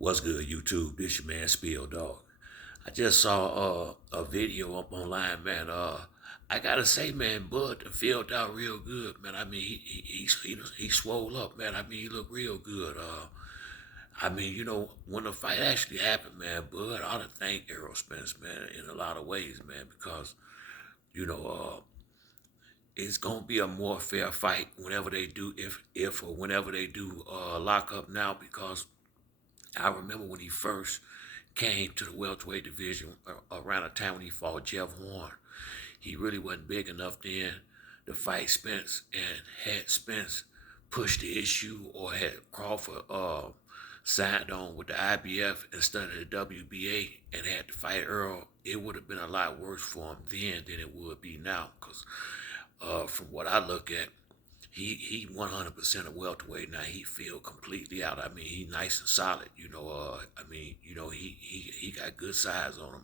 What's good, YouTube? This your man Spill Dog. I just saw a video up online, man. I gotta say, man, Bud done filled out real good, man. I mean, he swole up, man. I mean, he looked real good. I mean, when the fight actually happened, man, Bud ought to thank Errol Spence, man, in a lot of ways, man, because you know, it's gonna be a more fair fight whenever they do, if or whenever they do lock up now, because I remember when he first came to the welterweight division around the time when he fought Jeff Horn. He really wasn't big enough then to fight Spence, and had Spence pushed the issue or had Crawford signed on with the IBF instead of the WBA and had to fight Errol, it would have been a lot worse for him then than it would be now. Because from what I look at, he 100% a welterweight now. He feel completely out. I mean, he nice and solid. I mean, he got good size on him.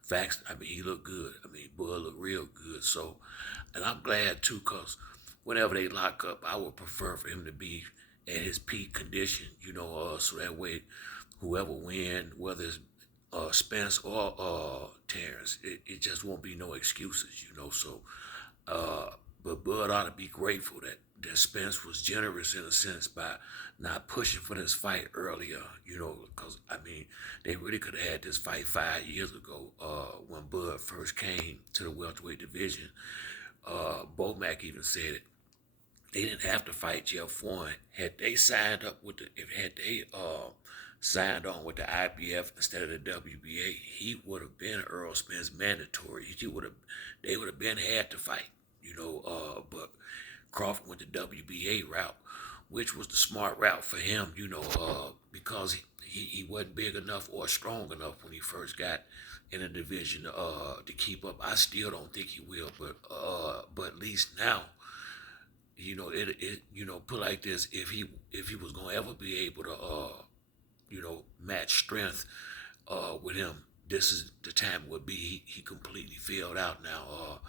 Facts. I mean, he look good. I mean, Bud look real good. So, and I'm glad too, cause whenever they lock up, I would prefer for him to be at his peak condition. So that way, whoever win, whether it's Spence or Terrence, it just won't be no excuses. So. Uh, but Bud ought to be grateful that Spence was generous in a sense by not pushing for this fight earlier, because I mean, they really could have had this fight 5 years ago when Bud first came to the welterweight division. Bomac even said it. They didn't have to fight Jeff Horn. Had they signed up with signed on with the IBF instead of the WBA, he would have been Earl Spence mandatory. They would have been had to fight, but Crawford went the WBA route, which was the smart route for him, because he wasn't big enough or strong enough when he first got in the division to keep up. I still don't think he will, but at least now, put like this, if he was gonna ever be able to match strength with him, this is the time would be. He completely failed out now.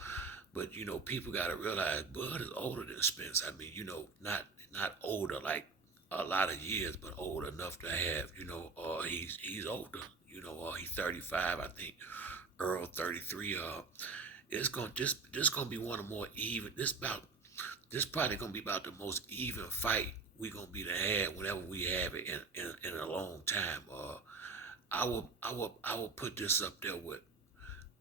But people got to realize Bud is older than Spence. I mean, not older like a lot of years, but old enough to have. He's older. He's 35, I think. Earl 33. It's gonna this gonna be one of more even. This probably gonna be about the most even fight we gonna be to have whenever we have it in a long time. I will put this up there with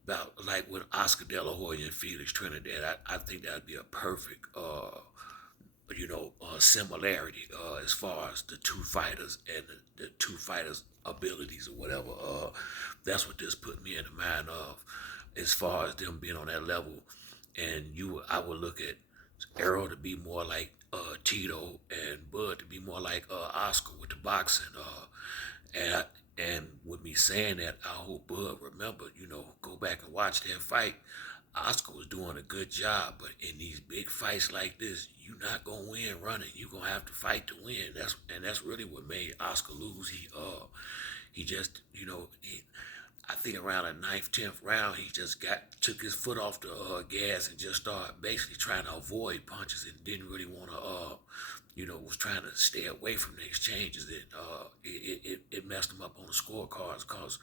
about like with Oscar De La Hoya and Felix Trinidad. I think that'd be a perfect similarity as far as the two fighters and the two fighters' abilities or whatever. That's what this put me in the mind of, as far as them being on that level. And I would look at Errol to be more like Tito, and Bud to be more like Oscar with the boxing. And with me saying that, I hope Bud remember, go back and watch that fight. Oscar was doing a good job, but in these big fights like this, you're not gonna win running. You're gonna have to fight to win. That's really what made Oscar lose. He just I think around the ninth, 10th round, he just took his foot off the gas and just started basically trying to avoid punches and didn't really want to, was trying to stay away from the exchanges. It messed him up on the scorecards because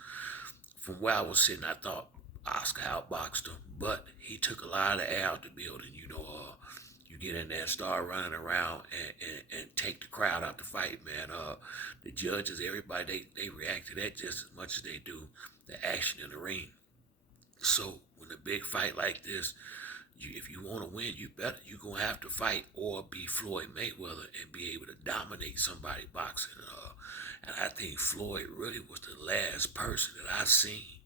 from where I was sitting, I thought Oscar outboxed him, but he took a lot of the air out the building. You get in there and start running around and take the crowd out the fight, man. The judges, everybody, they react to that just as much as they do the action in the ring. So when a big fight like this, if you want to win, you're gonna have to fight or be Floyd Mayweather and be able to dominate somebody boxing. And I think Floyd really was the last person that I've seen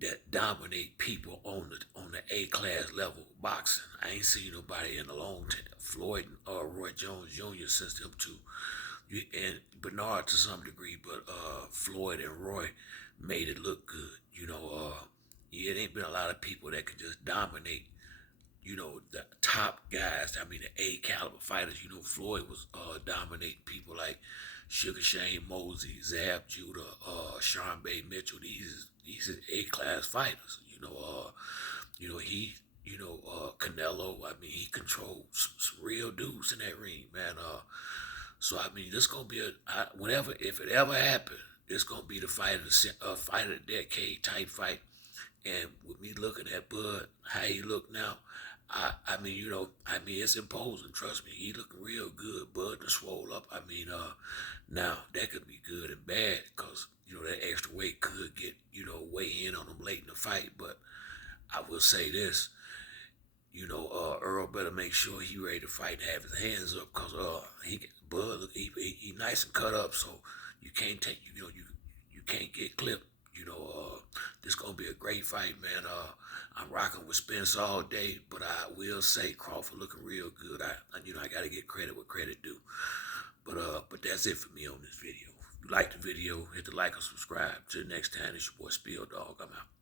that dominate people on the A class level boxing. I ain't seen nobody in a long time. Floyd and Roy Jones Jr. since them two, and Bernard to some degree, but Floyd and Roy made it look good. Yeah, it ain't been a lot of people that can just dominate. The top guys. I mean, the A caliber fighters. Floyd was dominating people like Sugar Shane Mosey, Zab Judah, Sean Bay Mitchell. These are A class fighters. He Canelo. I mean, he controlled some real dudes in that ring, man. So I mean, this gonna be whenever if it ever happens, it's gonna be the fight of the decade type fight. And with me looking at Bud, how he look now, I mean, it's imposing. Trust me, he looking real good. Bud to swole up. I mean, now that could be good and bad because that extra weight could get weigh in on him late in the fight. But I will say this, Earl better make sure he ready to fight and have his hands up, cause Bud look he nice and cut up, so you can't take you can't get clipped. This gonna be a great fight, man. I'm rocking with Spence all day, but I will say Crawford looking real good. I gotta get credit where credit due. But that's it for me on this video. If you like the video, hit the like or subscribe. Till next time, it's your boy Spill Dog. I'm out.